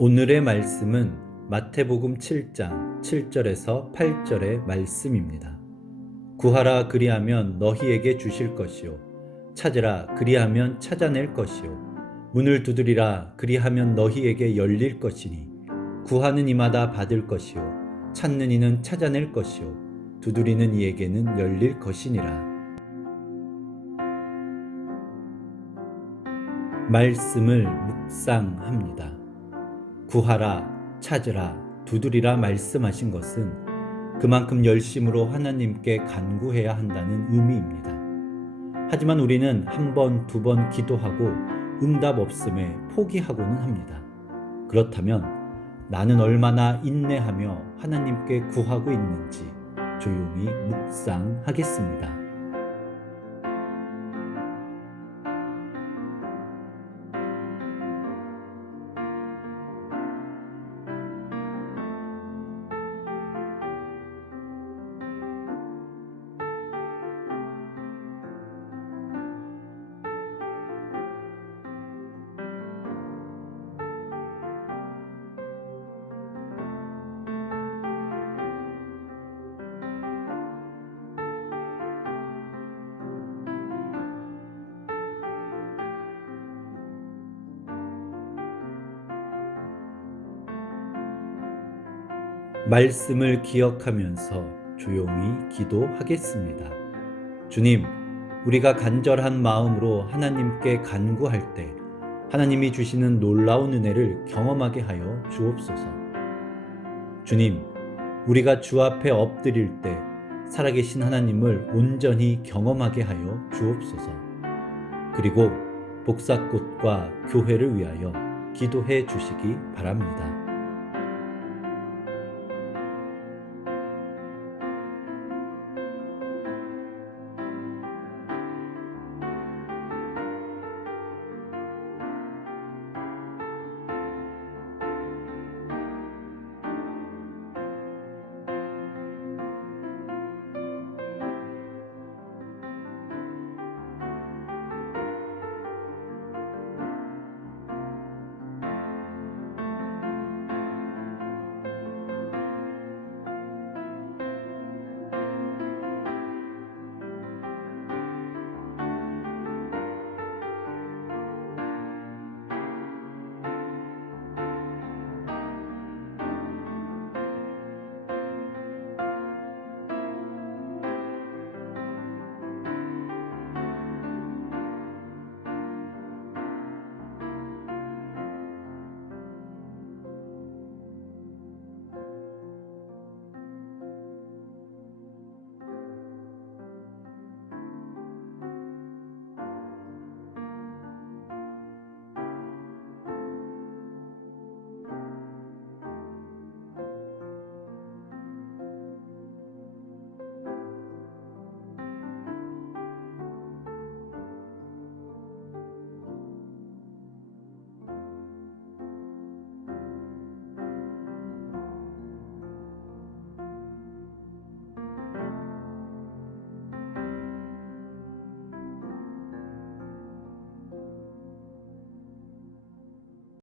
오늘의 말씀은 마태복음 7장 7절에서 8절의 말씀입니다. 구하라 그리하면 너희에게 주실 것이요 찾으라 그리하면 찾아낼 것이요 문을 두드리라 그리하면 너희에게 열릴 것이니 구하는 이마다 받을 것이요 찾는 이는 찾아낼 것이요 두드리는 이에게는 열릴 것이니라. 말씀을 묵상합니다. 구하라, 찾으라, 두드리라 말씀하신 것은 그만큼 열심으로 하나님께 간구해야 한다는 의미입니다. 하지만 우리는 한 번, 두 번 기도하고 응답 없음에 포기하고는 합니다. 그렇다면 나는 얼마나 인내하며 하나님께 구하고 있는지 조용히 묵상하겠습니다. 말씀을 기억하면서 조용히 기도하겠습니다. 주님, 우리가 간절한 마음으로 하나님께 간구할 때 하나님이 주시는 놀라운 은혜를 경험하게 하여 주옵소서. 주님, 우리가 주 앞에 엎드릴 때 살아계신 하나님을 온전히 경험하게 하여 주옵소서. 그리고 복사꽃과 교회를 위하여 기도해 주시기 바랍니다.